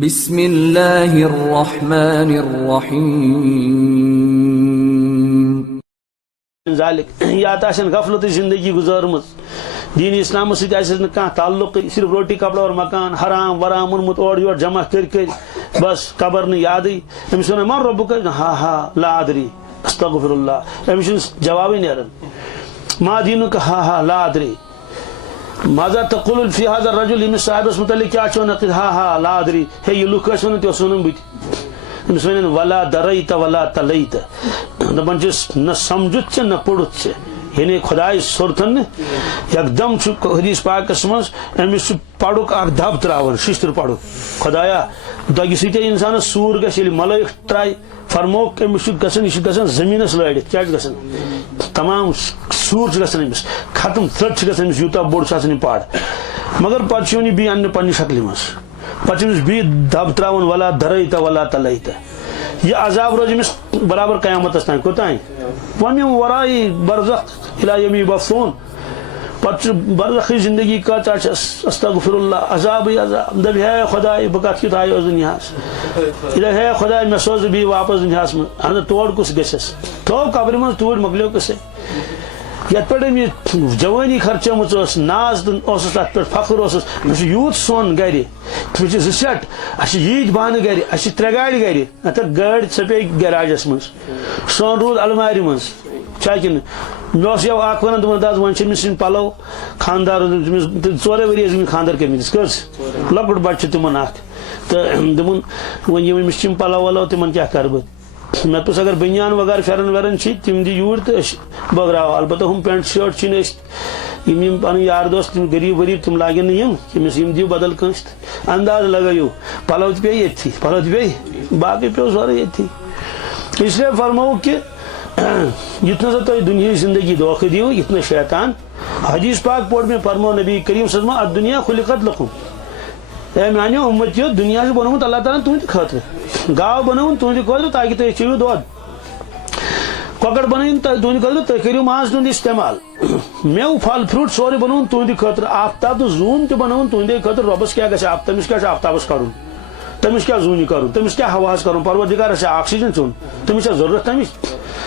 بسم اللہ الرحمن الرحیم ذالک یا آسن غفلت زندگی گزارمت دین اسلام ست نا تعلق صرف روٹی کپڑا اور مکان حرام ورام اونمت اور یور جمع کر بس قبر نہ یاد امس ون من ربک ہا ہا لا ادری استغفر اللہ امس جواب نیران ما دینک ہا ہا لا ادری ماذا تقول فی هذا الرجل امس صاحبس متعلق کیا چون ہا ہا لا ادری ہے یہ لوک ون تو سنن بت امس ون ولا دریت ولا تلیت دپان نہ سمجھت نہ پڑت یعنی خدائے سورتن یکدم حدیث پاکس مز امس پڑک اخ دب تراون ششتر پڑک خدایا دگہ سی انسان سور گھس ملائک ترائی فرمو امس گھن یہ گھن زمینس لڑت کیا گھن تمام سور گھن امس ختم تھرٹ گھن امس یوتہ بوڑ آسان پڑ مگر پتہ یہ بی ان پنہ شکل مز پتہ امس بی دب تراون ولا دریت ولا تلیت یہ عذاب روز امس برابر قیامت تین کوتان ومن ورائی برزخ الى یوم یبعثون پتہ برزخی زندگی کا استغفر اللہ عذاب عذاب دب ہے خدا بہ کت کت آیوس دنیا ہے خدا مے سوز بی واپس دنیا من تور کس گھس تو قبر من تور مکلیو کسے یت پہ جوانی خرچمت ناز تک پہ فخر یوت سون گر زٹ اہس یت بانہ گر اہس ترے گاڑی گر گاڑی ژپے گیراجس من سون رود المارِ مز چھا کن مے یہ اخ ونان دپان دس ون چھ سن پلو خاندار ژورے ؤری زمین خاندر کٔرمٕتِس کٔژ لۄکُٹ بچہ تمن اخ تو دپان ون یم امس چھ پلو ولو تمن کیا کر بہٕ مے پوٚس اگر بنیان وغیرہ پھیرن ویرن چھ تم دی یور تو بٲگراو البتہ ہم پینٹ شرٹ چھ یم پن یار دوست تم غریب غریب تم لاگن نمس دیو بدل کنس انداز لگایو پلو تہ پے یتھی پلو تہ پے باقی پیو سورے یتھی اس لیے فرمو کہ جتنا سا تھی دنیا زندگی دھوکہ دیو اتنا شیطان حدیث پاک پوڑ میں فرمو نبی کریم صلی اللہ علیہ وسلم دنیا خلقت لکم اے میانیو امتیو دنیا سے بنومت اللہ تعالیٰ تہند خاطر گاو بنون تہند خاطر تاکہ تھی چیو دود کۄکر بنائن تہند خاطر تھی کرو ماز تہند استعمال میو پھل فروٹ سورے بنون تہند خاطر آفتاب تو زون تہ بنون تہندے خاطر ربس کیا گژھِ تمس کیا آفتابس کرن تمس کیا زونہ کرن تمس کیا ہواس کرن پروردگار آکسیجن چون تمس کیا ضرورت تمس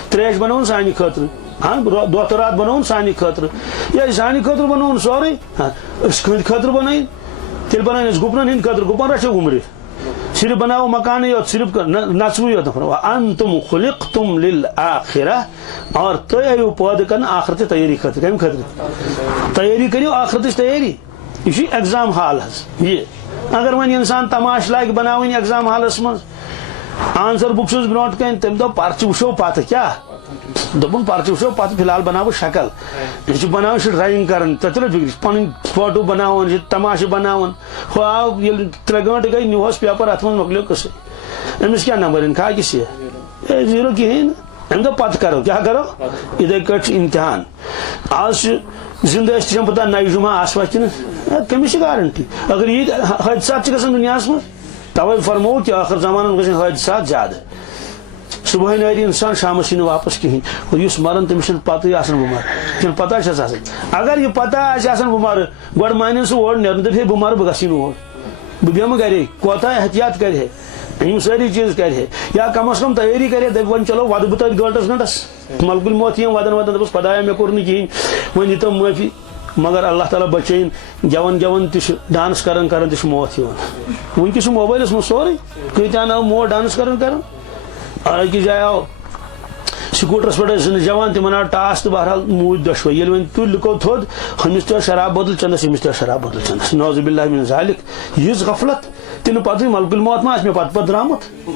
تریش بنون سانہ خاطر ہاں دہ تو رات بنون سانہ خاطر یا سانہ خاطر بنون سورے اس کھند خاطر بنائن تیل بنائن اس گپنن ہند خاطر گپن رچو گمرہ صرف بناو مکان یوت صرف نچو یوت انتم خلقتم للآخرہ اور تھی آیو پود کر آخرت تیاری خاطر کم خاطر تیاری کرو آخرت تیاری یہ ایگزام حال یہ اگر ون انسان تماش لاگ بناون ایگزام حالس من آنسر بک چھس برونٹ کن تم دو پرچہ وچھو پتہ کیا دپن پرچہ وچھو پتہ فی الحال بناو شکل یہ بناو ڈرائنگ کرن تتر پن فوٹو بناون تماشہ بناون ہو آو یل 3 گھنٹہ گئی نیوہس پیپر ات من مکلیو قصے امس کیا نمبر ان کھا کس یہ 0 کہین ام دو پتہ کرو کیا کرو ادھے کٹ امتحان آج زندہ تم پتہ نئی جمعہ آسوا کن کمس گارنٹی اگر یہ حادثات گھن دنیا من توے فرمو کہ آخر زمانہ گھن حادثات زیادہ صبح نیری انسان شامس ین واپس کہین اور اس مرن تمس پتہ بمار تم پتہ اگر یہ پتہ بمار گوڑ مان سہ اور نیرن دپ بمار بہ گھس اور بہ بیمہ گرے کوتہ احتیاط کرے یم ساری چیز کرے یا کم از کم تیاری کرے دپ ون چلو ود بہ تھی گنٹس گنٹس ملک الموت ودن ودن دپس خدایا مے کور نہ کہین ون یہ معافی مگر اللہ تعالیٰ بچین گون گون تہ ڈانس کران کران تہ موت ونکس موبائلس من سورے کتیا آو مور ڈانس کران کران اور أکس جائے آو سکوٹرس پہ جوان تمہن آو ٹاس تو بہرحال موت دشوے یل ون تل لکو تھود ہمس تہ شراب بدل چندس امس تہ شراب بدل چندس نعوذ باللہ من ذالک یہ غفلت تین پتہ ملک الموت ما مے پتہ درامت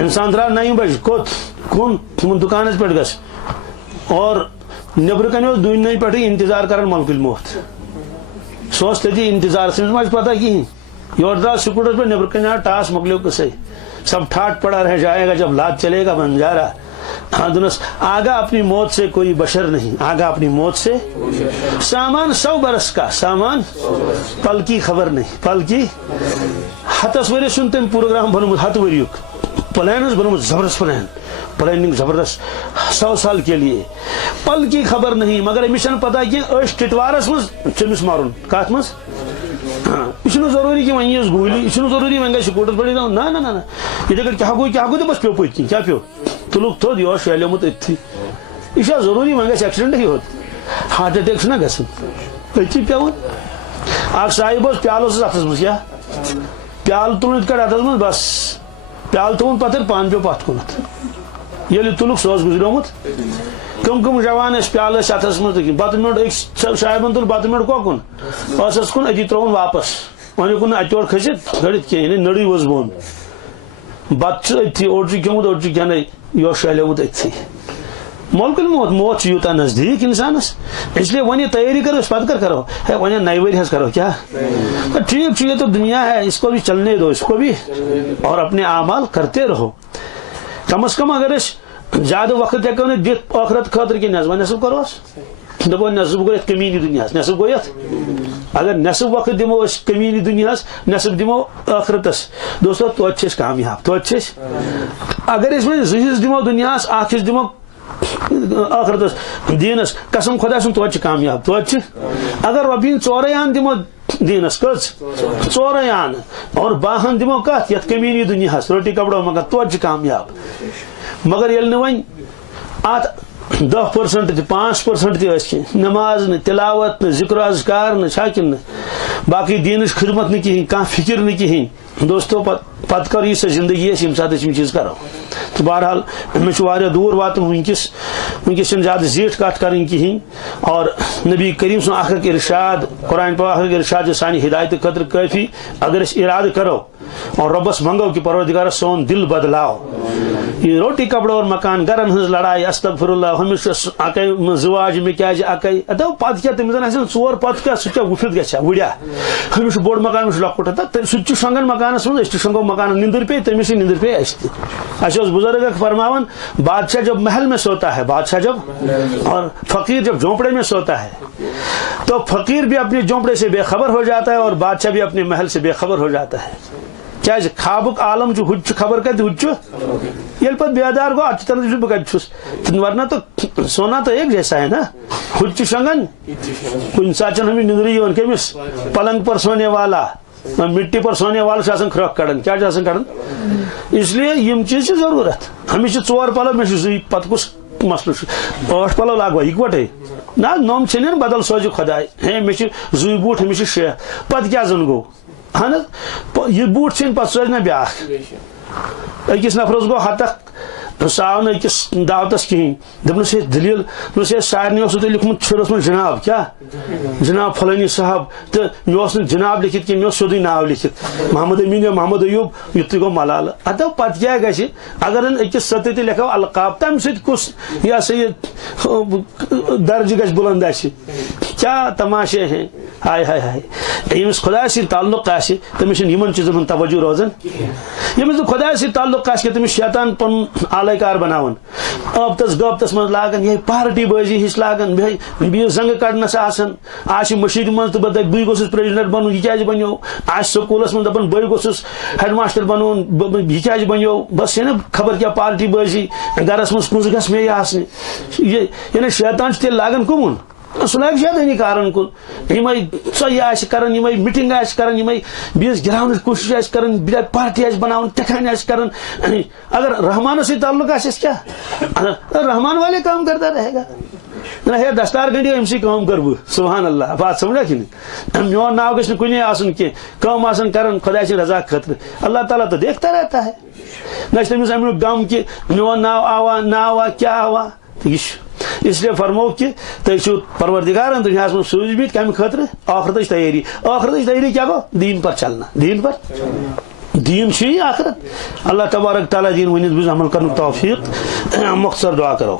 انسان درا 9 بجے کوت کن تمن دکانس پہ گس اور نبر کن دن پہ انتظار کران ملک الموت سوس تھی انتظار سمس ما پتہ کہین یور درا سکوٹرس پہ نبر کن آو ٹاس مکلیو قصے سب ٹھاٹ پڑا رہ جائے گا جب لات چلے گا بنجارا ہاں دنس آگا اپنی موت سے کوئی بشر نہیں آگا اپنی موت سے سامان 100 برس کا سامان پل کی خبر نہیں پل کی ہتس ورس سن تم پروگرام بنوت 7 وریک پلانس بنوت زبردست پلاننگ زبردست 100 سال کے لیے پل کی خبر نہیں مگر امس پتہ کہ ٹٹوارس مز چمس مارن کت مز یہ یہ ضروری کہ ون یس گولی یہ ضروری ون گئی سکوٹر پہ نا نا نا یہ کیا گو تو بس پیو پتہ کیا پیو تلک تھوٚد یہ شیلیومت اتھی یہ ضروری ون گژھِ ایکسیڈنٹ ہوت ہارٹ اٹیک نا گژھان اتھی پیون اخ صاحب پیالس اتھس مز کیا پیال تل ات ہاتس مز بس پیال تھون پتھر پان پیو پتھ کُنتھ ییٚلہِ تُلُکھ سُہ اوس گُزریومُت کم جوان پیال اتھس مز بتہٕ میوٚنڈ أکۍ صاحبن تُل بتہٕ میوٚنڈ کوکُن ٲسس کُن أتی ترٛووُن واپس وۄنۍ ہیوٚکُن نہٕ اتہِ یورٕ کھٔسِتھ گٔڑِتھ کینٛہہ نٔرٕے ؤژھ بۄن بتہٕ چھُ أتھی اوٚڑ چھُ کھیوٚمُت اوٚڑ چھُ کھٮ۪نَے یہِ اوس شیلیومُت أتھی مولکُل موت موت چھُ یوٗتاہ نزدیٖک انسانس اس لیے وۄنۍ تیٲری کرو أسۍ پتہٕ کر کرو ہے وۄنۍ نئے ؤری حظ کرو کیا ٹھیک یہ تو دنیا ہے اس کو بھی چلنے دو اس کو بھی اور اپنے اعمال کرتے رہو کم از کم اگر زیادہ وقت ہیکو نہٕ دِتھ ٲخرت خٲطرٕ کینٛہہ وۄنۍ نصب کروس دپو نصب گوٚو یتھ کمیٖنی دُنیاہس نصب گوٚو یتھ اگر نصب وقت دمو أسۍ کمیٖنی دُنیاہس نصب دمو ٲخرتس دوستو توتہِ چھِ أسۍ کامیاب توتہِ چھِ أسۍ اگر أسۍ وۄنۍ زٕ حصہٕ دمو دُنیاہس اکھ حصہٕ دمو ٲخرتس دیٖنس قسم خۄدا سُنٛد توتہِ چھِ کامیاب توتہِ چھِ اگر رۄپیہِ ژورے ان دمو دیٖنس کٔژ ژورے ان اور باہن دمو کتھ یتھ کمیٖنی دُنیاہس روٹی کپڑا مگر توتہِ چھِ کامیاب مگر ییٚلہِ نہٕ وۄنۍ اتھ 10% تہِ 5% تہِ ٲسۍ کینٛہہ نماز نہٕ تلاوت نہٕ ذکر اذکار نہٕ چھا کِنہٕ نہٕ باقٕے دیٖنٕچ خدمت نہٕ کِہیٖنۍ کانٛہہ فکر نہٕ کِہیٖنۍ دوستو پتہٕ کر یہِ سۄ زندگی أسۍ ییٚمہِ ساتہٕ أسۍ یِم چیٖز کرو تہٕ بہرحال مےٚ چھُ واریاہ دوٗر واتُن وٕنکیٚس چھِنہٕ زیادٕ زیٖٹھ کتھ کرٕنۍ کِہیٖنۍ اور نبی کریم سُنٛد اکھ ارشاد قرآن پاک اکھ ارشاد چھُ سانہِ ہدایتہٕ خٲطرٕ کٲفی اگر أسۍ ارادٕ کرو اور رۄبس منگو کہ پروردگار سون دل بدلاو یہ روٹی کپڑا اور مکان گرن ہز لڑائی استغفر اللہ ہمیشہ اکے زواج میں کیا اکے دو پتہ کیا تم زن ژور پتہ کیا سہ وفت گھا وڑیا ہمیشہ بوڑ مکان میں لکٹ سہ شنگن مکانس من اس شنگو مکان نندر پہ تمس نندر پہ اس بزرگ فرماون بادشاہ جب محل میں سوتا ہے بادشاہ جب اور فقیر جب جھونپڑے میں سوتا ہے تو فقیر بھی اپنے جھونپڑے سے بے خبر ہو جاتا ہے اور بادشاہ بھی اپنے محل سے بے خبر ہو جاتا ہے کیا خوابک عالم ہُتہِ خبر کتہِ ہُتہِ ییٚلہِ پتہٕ بیدار گوٚو اتھ چھُ بہٕ کتہِ چھُس ورنہ تو سونا تو ایک جیسا ہے نا ہُتہِ چھُ شنگن کُنہِ ساتہٕ چھنہٕ ہمیں نندرٕے یِوان کٔمِس پلنگ پر سونے والا مٹی پر سونے والا چھُ آسان کھرٛکھ کڑان کیٛاہ چھُ آسان کڑان اس لیے یِم چیٖز چھِ ضروٗرت ہمیں چھِ ژور پلو مےٚ چھُ زٕے پتہٕ کُس مسلہٕ چھُ 8 پلو لاگوا اِکوٹے نہ نوٚم ژھٕنن بدل سوزِ خۄداے ہے مےٚ چھِ زٕے بوٗٹھ ہُمِس چھِ 6 پتہٕ کیٛاہ زن گوٚو اہن یہ بوٹ ژھٕنۍ پتہٕ سوزِ نا بیاکھ أکِس نفرس گوٚو ہتکھ سُہ آو نہٕ أکِس دعوتس کِہیٖنۍ دوٚپنس ہے دلیٖل دوٚپنس ہے سارنٕے اوسوٕ تۄہہِ لیوٗکھمُت چھُرس منٛز جناب کیٛاہ جناب فلٲنی صاحب تہٕ مےٚ اوس نہٕ جناب لیکھِتھ کینٛہہ مےٚ اوس سیوٚدُے ناو لیکھِتھ محمد امین یا محمد ایوب یُتھُے گوٚو ملالہٕ اتھ دوٚپ پتہٕ کیٛاہ گژھِ اگر أکِس سطح تہِ لیکھو القاب تمہِ سۭتۍ کُس یہ ہسا یہِ درجہِ گژھِ بُلند اسہِ کیٛاہ تماشے ہے ہاے ہاے ہاے ییٚمِس خۄداے سۭتۍ تعلق آسہِ تٔمِس چھُنہٕ یِمن چیٖزن ہُنٛد توجہ روزان ییٚمِس نہٕ خۄداے سۭتۍ تعلق آسہِ کینٛہہ تٔمِس شیطان پنُن آلے کار بناوان ٲبتس گٲبتس منٛز لاگان یِہے پارٹی بٲزی ہِش لاگان بیٚیہِ زنگہٕ کڑنس آسان آسہِ مٔشیٖد منٛز تہٕ دپہِ بٕے گوٚژھُس پریزڈنٹ بنُن یہِ کیٛازِ بنیو آسہِ سکوٗلس منٛز دپان بٕے گوٚژھُس ہیڈ ماسٹر بنُن یہِ کیٛازِ بنیو بس یہِ نا خبر کیٛاہ پارٹی بٲزی گرس منٛز کُنٛز گژھِ مے آسنہِ یعنی شیطان چھُ تیٚلہِ لاگان کُمن سُہ لاگہِ شیطٲنی کارن کُن یِمے ژۄیہِ آسہِ کران یِمے میٹنگ آسہِ کران یِمے بیٚیِس گراونٕچ کوٗشش آسہِ کران پارٹی آسہِ بناوان تِتھانۍ آسہِ کران اگر رحمانس سۭتۍ تعلق آسٮ۪س کیٛاہ رحمان والے کام کرتا رہے گا نہ ہے دستار گنڈی أمۍ سٕے کٲم کر بہٕ سبحان اللہ بات سمجھا کِنہٕ میون ناو گژھِ نہٕ کُنے آسُن کینٛہہ کٲم آسان کران خۄداے سٕنٛدِ رضا خٲطرٕ اللہ تعالیٰ تو دیکھتا رہتا ہے نہ چھُ تٔمِس امیُک غم کہِ میون ناو آوا نہ آوا کیٛاہ آوا یہِ چھُ اس لیے فرمو کہ تُہۍ چھِو پروردگارن دُنیاہس منٛز سوٗزمٕتۍ کمہِ خٲطرٕ ٲخرتٕچ تیٲری ٲخرتٕچ تیٲری کیٛاہ گوٚو دیٖن پر چلنا دیٖن پر دیٖن چھُ یی آخرت اللہ تبارک تعالیٰ دِیِن ؤنِتھ بوٗز عمل کرنُک توفیٖق مۄختصر دعا کرو